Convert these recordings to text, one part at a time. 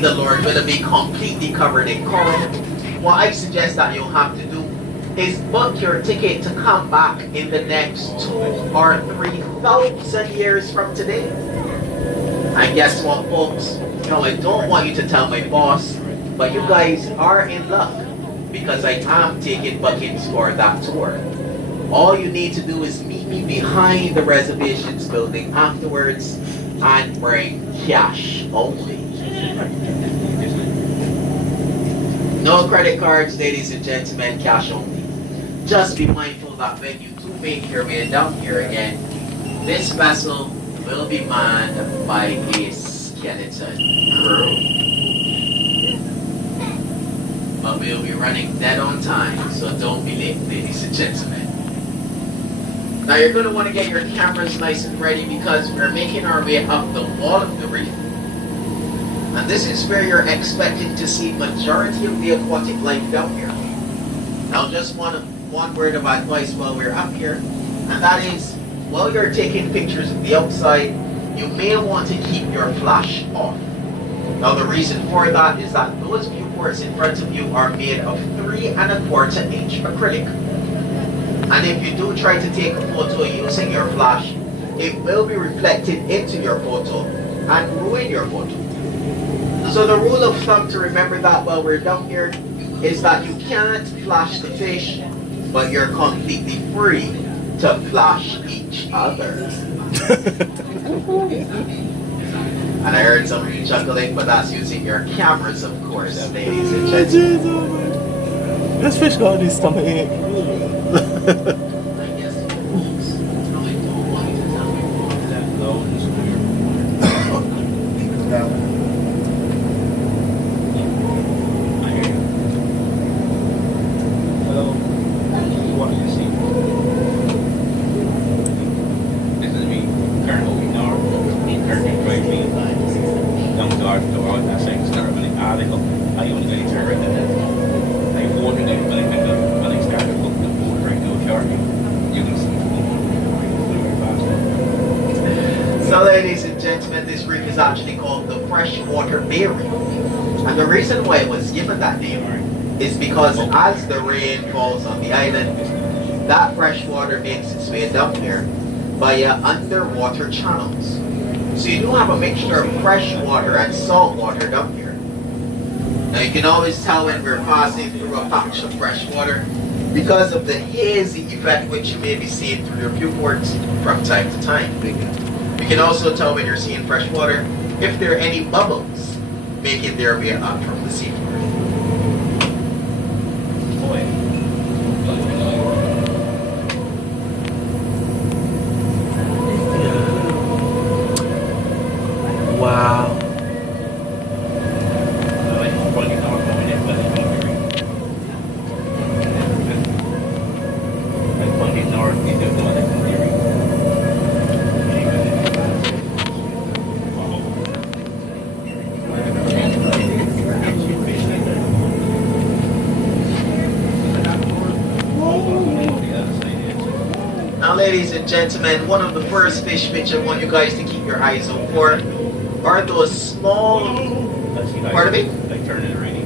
The Lord will be completely covered in coral. What I suggest that you'll have to do is book your ticket to come back in the next 2 or 3,000 years from today. And guess what, folks? No, I don't want you to tell my boss, but you guys are in luck because I am taking bookings for that tour. All you need to do is meet me behind the reservations building afterwards and bring cash only. No credit cards, ladies and gentlemen, cash only. Just be mindful that when you do make your way down here again, this vessel will be manned by a skeleton crew. But we'll be running dead on time, so don't be late, ladies and gentlemen. Now you're going to want to get your cameras nice and ready because we're making our way up the wall of the reef. And this is where you're expecting to see majority of the aquatic life down here. Now just one word of advice while we're up here, and that is, while you're taking pictures of the outside, you may want to keep your flash off. Now the reason for that is that those viewports in front of you are made of 3¼ inch acrylic. And if you do try to take a photo using your flash, it will be reflected into your photo and ruin your photo. So the rule of thumb to remember that while we're down here is that you can't flash the fish, but you're completely free to flash each other. And I heard somebody chuckling, but that's using your cameras, of course, ladies and gentlemen. This fish got his stomach ache. So ladies and gentlemen, this reef is actually called the Freshwater Bay Reef. And the reason why it was given that name is because as the rain falls on the island, that fresh water makes its way down here via underwater channels. So you do have a mixture of fresh water and salt water down here. Now you can always tell when we're passing through a patch of fresh water because of the hazy effect which you may be seeing through your viewports from time to time. You can also tell when you're seeing fresh water if there are any bubbles making their way up from the seafloor. Wow. Now ladies and gentlemen, one of the first fish which I want you guys to keep your eyes out for are those small, pardon me? Like turn it rainy.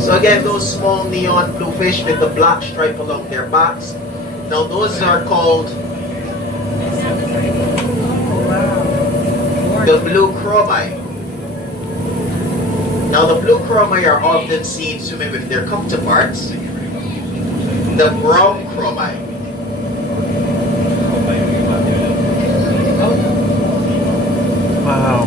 So again, those small neon blue fish with the black stripe along their backs. Now those are called the blue chromai. Now the blue chromai are often seen swimming with their counterparts, the brown chromai. Wow.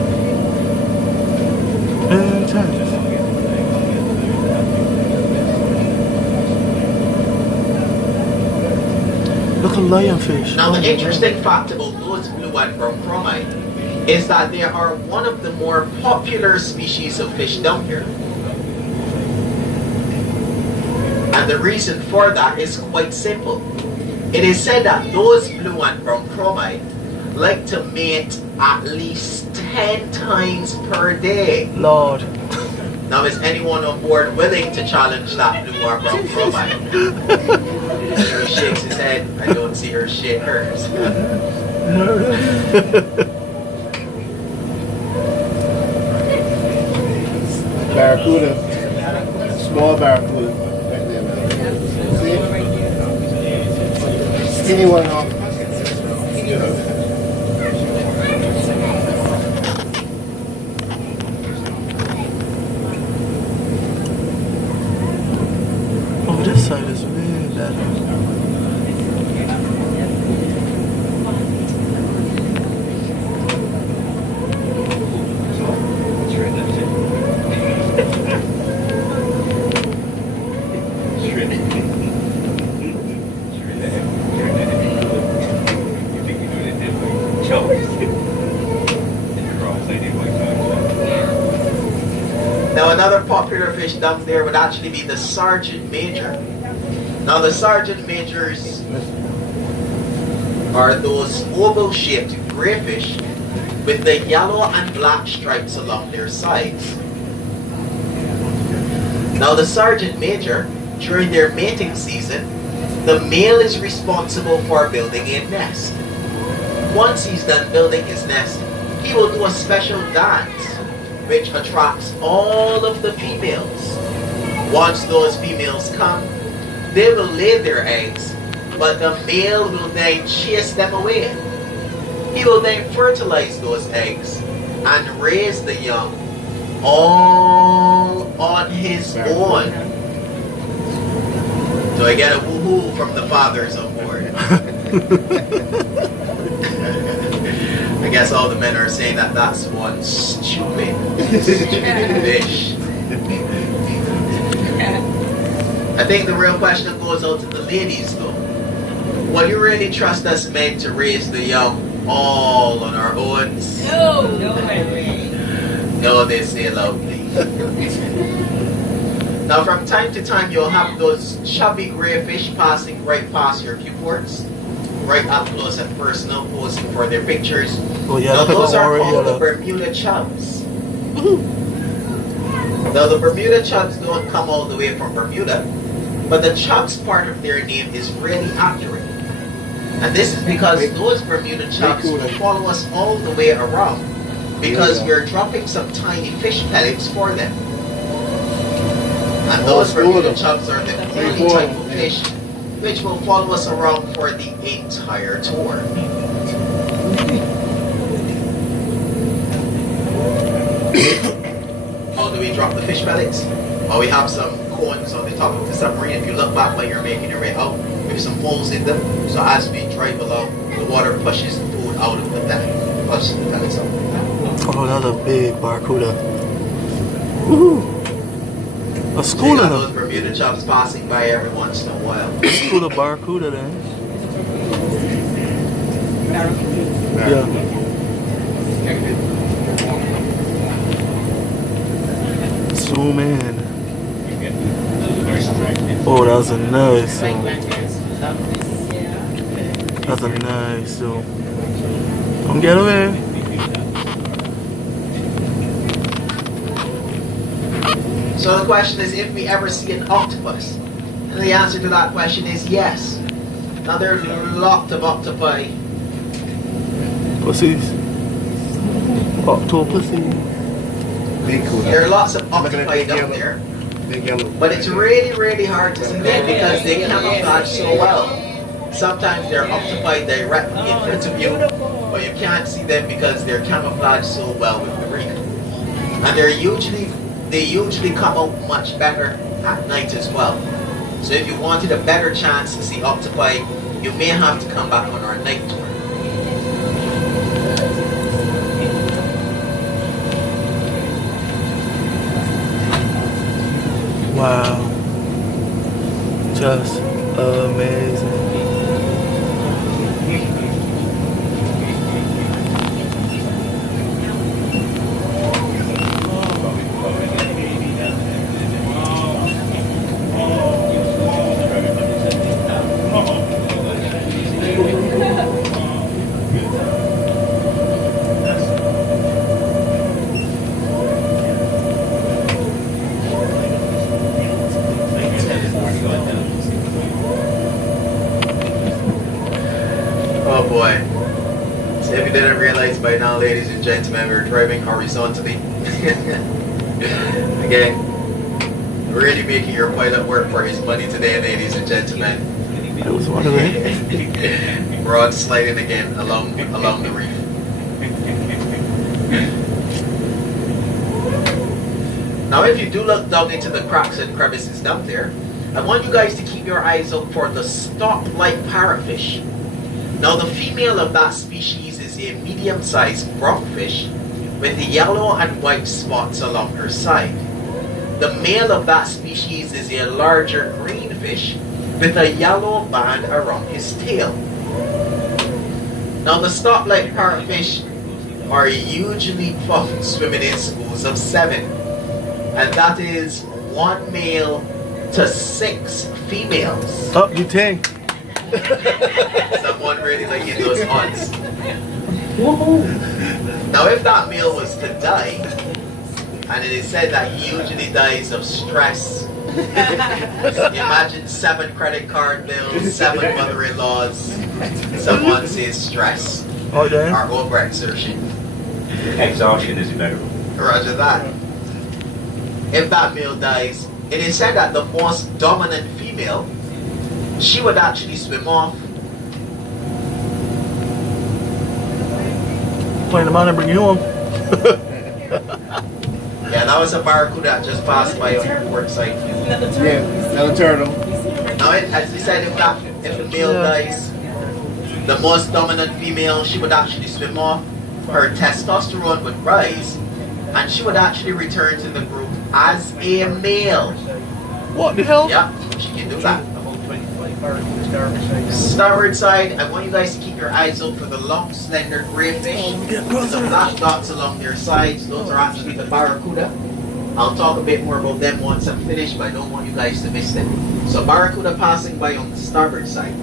Look at lionfish. Now the interesting fact about those blue and brown chromai is that they are one of the more popular species of fish down here. And the reason for that is quite simple. It is said that those blue and brown chromai like to mate at least 10 times per day. Lord. Now, is anyone on board willing to challenge that blue or brown profile? He shakes his head. I don't see her shake hers. Barracuda. Small barracuda. Right there, man. See? Skinny one off. Oh, this side is way better. Now, another popular fish down there would actually be the sergeant major. Now, the sergeant majors are those oval-shaped gray fish with the yellow and black stripes along their sides. Now, the sergeant major, during their mating season, the male is responsible for building a nest. Once he's done building his nest, he will do a special dance which attracts all of the females. Once those females come, they will lay their eggs, but the male will then chase them away. He will then fertilize those eggs and raise the young all on his own. Do I get a woohoo from the fathers on board? I guess all the men are saying that that's one stupid fish. I think the real question goes out to the ladies though. Will you really trust us men to raise the young all on our own? No way. No, they say loudly. Now from time to time you'll have those chubby gray fish passing right past your viewports, right up close and personal, posing for their pictures. Oh yeah, Now those are called the yellow. Bermuda chubs. Now the Bermuda chubs don't come all the way from Bermuda, but the chubs part of their name is really accurate. And this is because those Bermuda chubs will follow us all the way around, because we're dropping some tiny fish pellets for them. And those Bermuda chubs are the only type of fish which will follow us around for the entire tour. How do we drop the fish pellets? Well, we have some cones on the top of the submarine. If you look back while you're making your way out, with some holes in them. So as we drive along, the water pushes the food out of the tank. Pushes the pellets out. Oh, that's a big barracuda. Woohoo! A school So you of got them. those Bermuda chubs passing by every once in a while. A school of barracuda then. Yeah. Zoom in. Oh, that's a nice zoom. That's a nice zoom. Don't get away. So the question is if we ever see an octopus. And the answer to that question is yes. Now there are lots of octopi. Pussies. Octopussy. Big cool. There are lots of Looking at octopi big down yellow. there. Big yellow. But it's really, really hard to see them because they camouflage so well. Sometimes they're octopi directly in front of you, but you can't see them because they're camouflaged so well with the reef. And they usually come out much better at night as well. So if you wanted a better chance to see octopi, you may have to come back on our night tour. Wow. Just amazing. Oh boy. So if you didn't realize by now, ladies and gentlemen, we're driving horizontally. Again, really making your pilot work for his money today, ladies and gentlemen. That was one of them. We're on sliding again along the reef. Now if you do look down into the cracks and crevices down there, I want you guys to keep your eyes out for the stock-like parrotfish. Now the female of that species is a medium-sized brockfish with yellow and white spots along her side. The male of that species is a larger green fish with a yellow band around his tail. Now the stock-like parrotfish are usually found swimming in schools of 7, and that is 1 male to 6 females. Up, you 10. Someone really liking those odds. Now if that male was to die, and it is said that he usually dies of stress. Imagine 7 credit card bills, 7 mother-in-laws. Someone says stress Oh, damn. or overexertion. Exhaustion is inevitable. Roger that. If that male dies, it is said that the most dominant female, she would actually swim off. Playing them out and bring you home. Yeah, that was a barracuda that just passed by on your port side. Yeah, another turtle. Now, as we said, if the male dies, the most dominant female, she would actually swim off. Her testosterone would rise, and she would actually return to the group as a male. What the hell? Yeah, she can do that. Starboard side, I want you guys to keep your eyes out for the long, slender gray fish with the black dots along their sides. Those are actually the barracuda. I'll talk a bit more about them once I'm finished, but I don't want you guys to miss them. So barracuda passing by on the starboard side.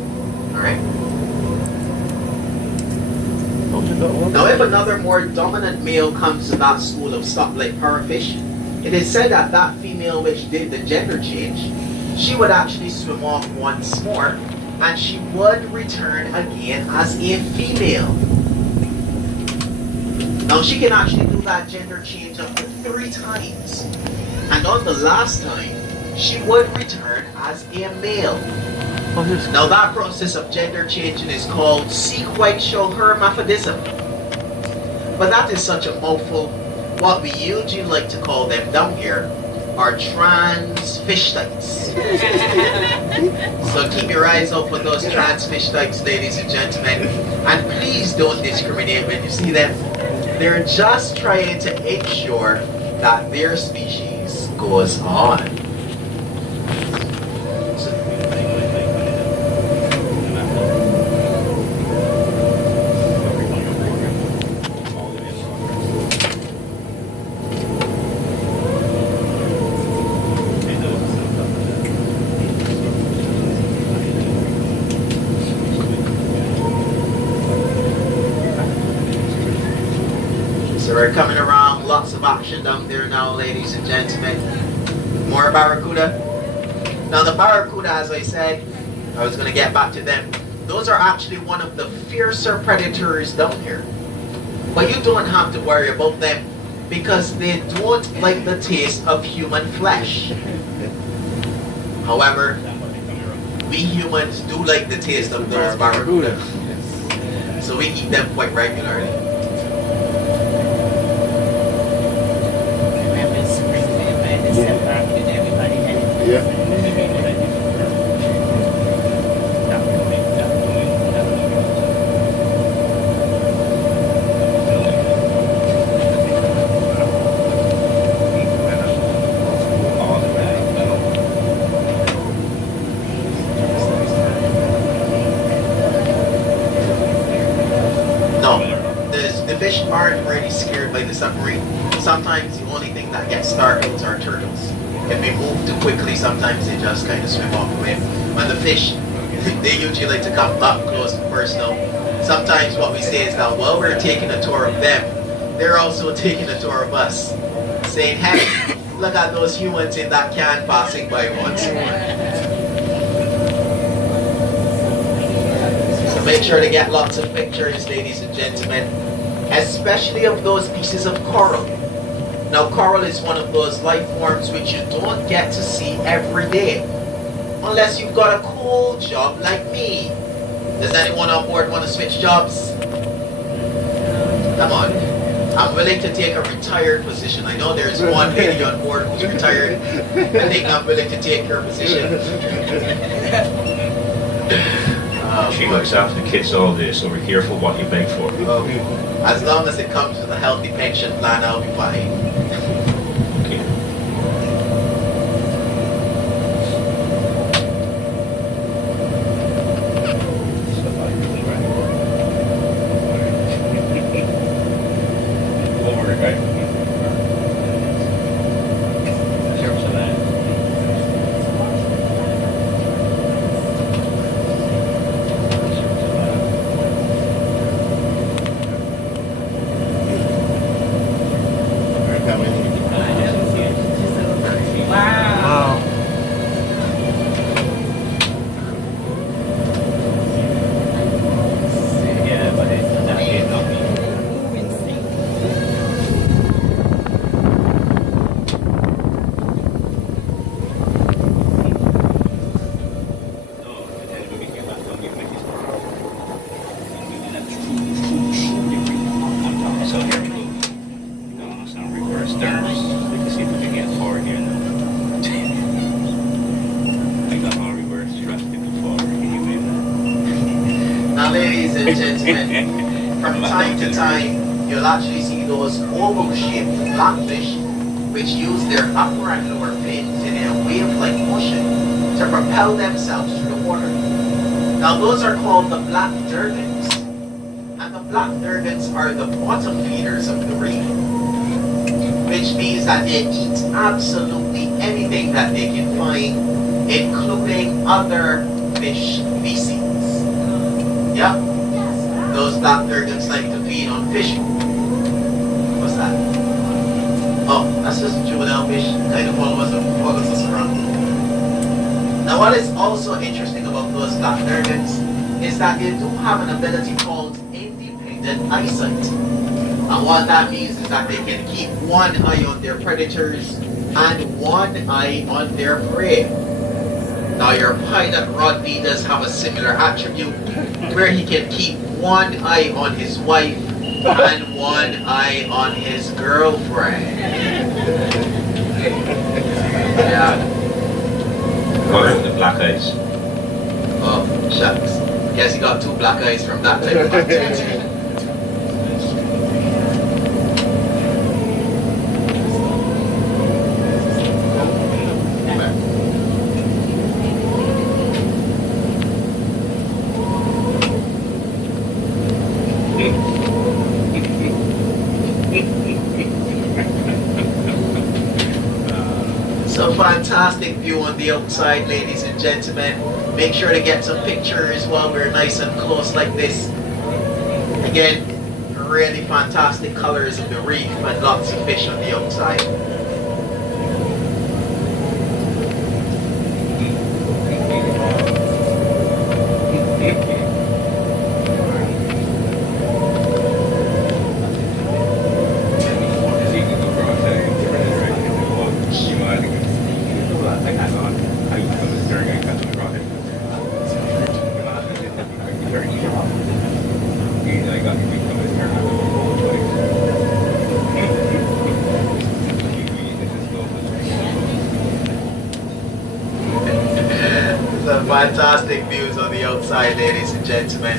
Alright? Now if another more dominant male comes to that school of stock-like parrotfish, it is said that that female which did the gender change, she would actually swim off once more, and she would return again as a female. Now she can actually do that gender change up to 3 times, and on the last time, she would return as a male. Now that process of gender changing is called sequential hermaphrodism. But that is such a mouthful. What we usually like to call them down here are trans fish types. So keep your eyes out for those trans fish types, ladies and gentlemen. And please don't discriminate when you see them. They're just trying to ensure that their species goes on. We're coming around, lots of action down there now, ladies and gentlemen. More barracuda. Now the barracuda, as I said, I was going to get back to them. Those are actually one of the fiercer predators down here. But you don't have to worry about them because they don't like the taste of human flesh. However, we humans do like the taste of those barracuda. So we eat them quite regularly. Yeah. The fish aren't really scared by the submarine. Sometimes the only thing that gets startled are turtles. If we move too quickly, sometimes they just kind of swim off away. When the fish, they usually like to come up close and personal. Sometimes what we say is that while we're taking a tour of them, they're also taking a tour of us. Saying, hey, look at those humans in that can passing by once more. So make sure to get lots of pictures, ladies and gentlemen, especially of those pieces of coral. Now, coral is one of those life forms which you don't get to see every day, unless you've got a cool job like me. Does anyone on board want to switch jobs? Come on. I'm willing to take a retired position. I know there's one lady on board who's retired. I think I'm willing to take her position. She looks after the kids all day, so we're careful what you beg for. As long as it comes with a healthy pension plan, I'll be fine. Okay. Wow. So here we go. No, it's not reverse turns. We can see if we can get forward here now. I got all reverse thrust to go forward. Can you believe that? Now, ladies and gentlemen, from time to time, you'll actually see those oval-shaped blackfish which use their upper and lower fins in a wave-like motion to propel themselves through the water. Now, those are called the black durgans. And the black durgans are the bottom feeders of the reef, which means that they eat absolutely anything that they can find, including other fish species. Yep, those black durgans like to feed on fish. What's that? Oh, that's just juvenile fish, kind of follows us around. Now, what is also interesting about those black durgans is that they do have an ability called independent eyesight. And what that means is that they can keep one eye on their predators and one eye on their prey. Now, your pilot Rodney does have a similar attribute where he can keep one eye on his wife and one eye on his girlfriend. Yeah. What about the black eyes? Oh, shucks. Guess he got two black eyes from that type of activity. So fantastic view on the outside, ladies and gentlemen. Make sure to get some pictures while we're nice and close like this. Again, really fantastic colors of the reef and lots of fish on the outside. Some fantastic views on the outside, ladies and gentlemen.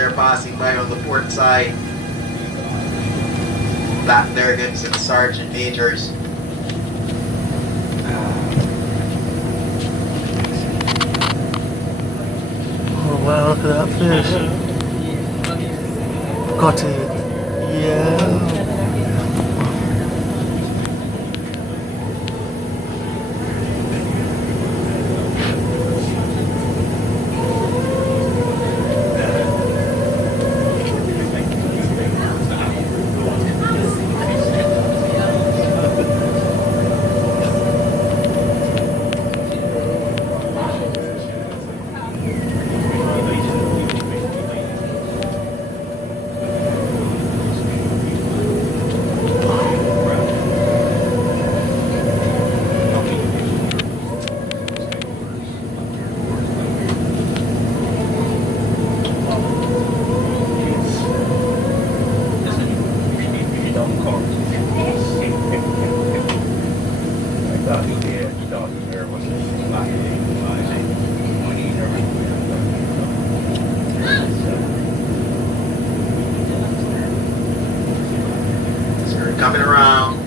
there passing by on the port side. Black Durgans and Sergeant Majors. Oh wow, look at that fish. Got it. Yeah. Coming around.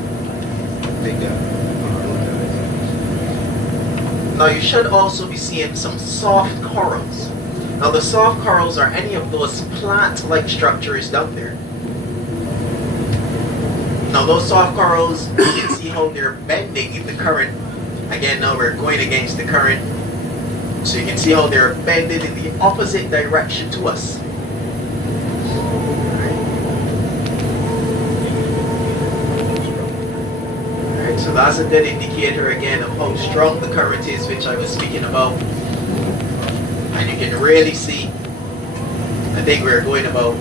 Now you should also be seeing some soft corals. Now the soft corals are any of those plant-like structures down there. Now those soft corals, you can see how they're bending in the current. Again, now we're going against the current. So you can see how they're bending in the opposite direction to us. So that's a good indicator again of how strong the current is, which I was speaking about. And you can really see, I think we're going about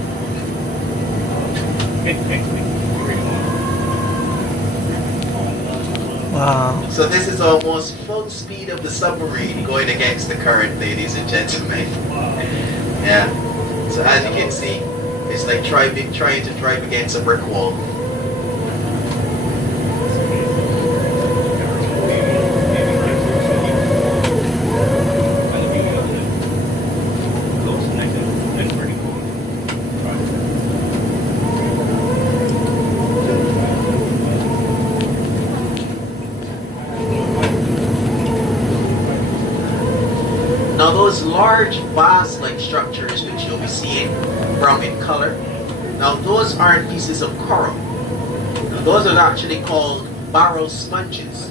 Wow. so this is almost full speed of the submarine going against the current, ladies and gentlemen. Yeah. So as you can see, it's like trying to drive against a brick wall. Now those large vase-like structures which you'll be seeing brown in color, now those aren't pieces of coral. Now those are actually called barrel sponges.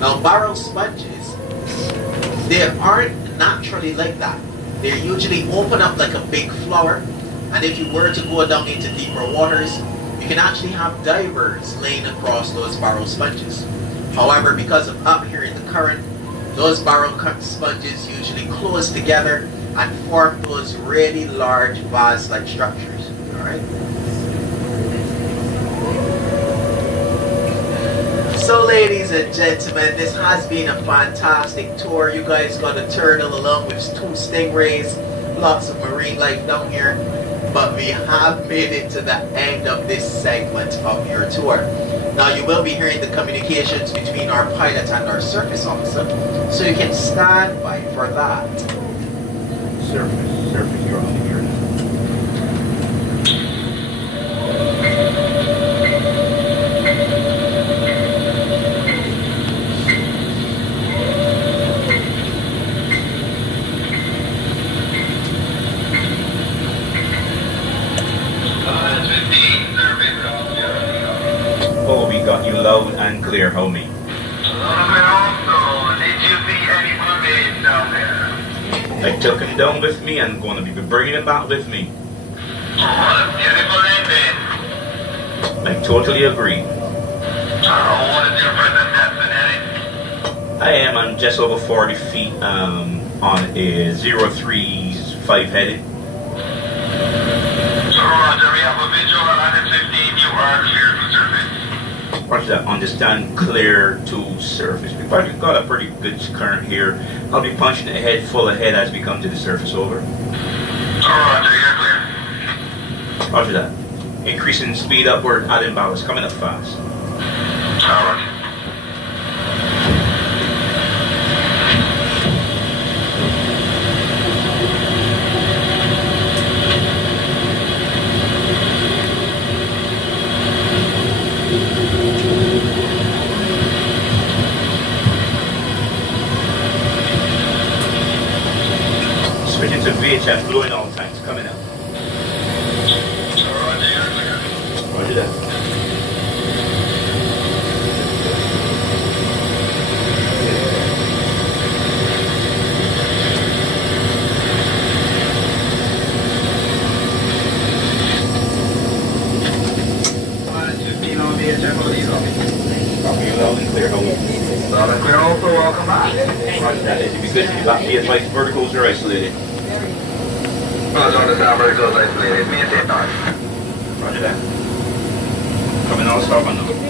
Now barrel sponges, they aren't naturally like that. They usually open up like a big flower, and if you were to go down into deeper waters, you can actually have divers laying across those barrel sponges. However, because of up here in the current, those barrel sponges usually close together and form those really large vase-like structures. Alright? So ladies and gentlemen, this has been a fantastic tour. You guys got a turtle along with 2 stingrays, lots of marine life down here. But we have made it to the end of this segment of your tour. Now you will be hearing the communications between our pilot and our surface officer, so you can stand by for that. Surface, you're on the air now. Oh, we got you loud and clear, homie. Did you see any mermaids down there? I took him down with me and going to be bringing him back with me. What a beautiful ending. I totally agree. What is your present destination? I am on just over 40 feet on a 035 headed. Roger, we have a visual on 115. You are clear to surface. Roger that, understand, clear to surface. We've probably got a pretty good current here. I'll be punching ahead, full ahead as we come to the surface, over. Roger, you're clear. Roger that. Increasing speed upward, adding ballast, coming up fast. Roger. Chef blowing all times, coming out. Roger, you're clear. Roger that. Copy you loud and clear, home. Loud and clear also, welcome back. Roger that. It should be good. You got the advice verticals are isolated. Roger, understand, verticals isolated. Maintain north. Roger that. Coming all stop on them.